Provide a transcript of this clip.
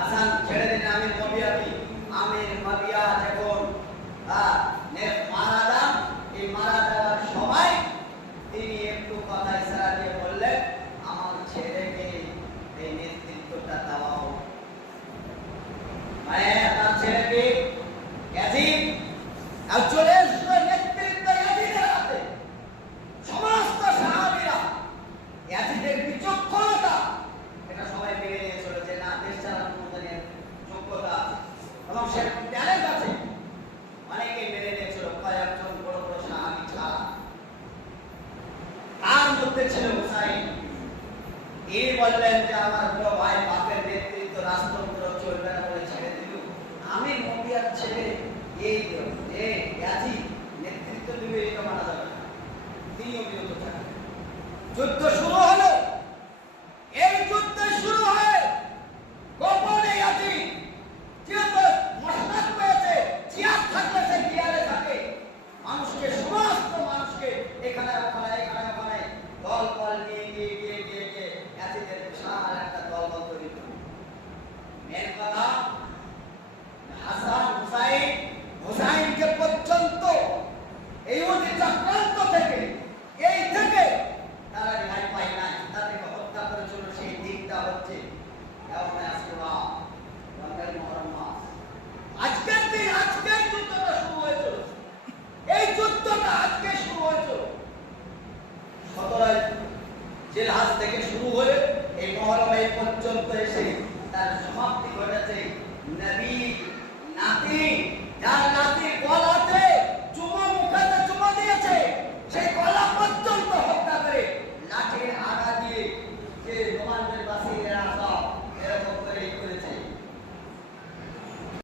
হাসান ছেড়ে দিন আমির মবিয়াকে। আমির মবিয়া যখন মারা যান, এই মারা যাওয়ার সময় তিনি একটু কথা ইশারা দিয়ে বললেন, আমার ছেলেকে এই নেতৃত্বটা দেওয়া হোক। তার ছেলেকে ইয়াজিদ চলে এসে নেতৃত্ব ইয়াজিদের হাতে। সমস্ত সাহাবীরা ইয়াজিদের বিচক্ষণতা এটা সবাই মেনে নিয়ে চলেছে, না দেশ চালানোর মতো যোগ্যতা আছে এবং সে ট্যালেন্ট আছে, অনেকে মেনে নিয়েছিল, কয়েকজন বড় বড় সাহাবী ছাড়া। তার মধ্যে ছিল হুসাইন। তিনি বললেন যে আমার বড় ভাই বাপের নেতৃত্ব রাষ্ট্রপুর চলবে না বলে ছেড়ে দিল, আমি মবিয়ার ছেলে এই ইয়াজিদ নেতৃত্ব দিবে, এটা মানা যাবে না। তিনিও বিরত থাকলেন। যুদ্ধ